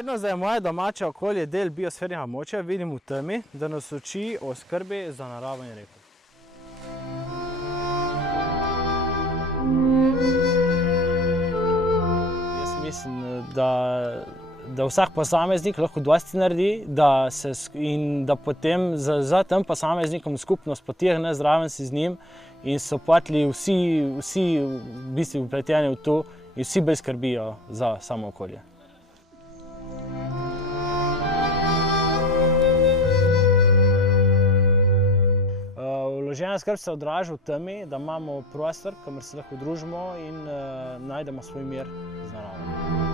Prednost, da je moje domače okolje del biosfernega območja, vidim v temi, da nas uči o skrbi za naravo in reko. Jaz mislim, da vsak posameznik lahko dosti naredi in da potem za tem posameznikom skupnost potegne zraven si z njim in so potli vsi v bistvu vpleteni v to in vsi bolj skrbijo za samo okolje. Vložena skrb se odraža v temi, da imamo prostor, kamor se lahko družimo in najdemo svoj mir z naravo.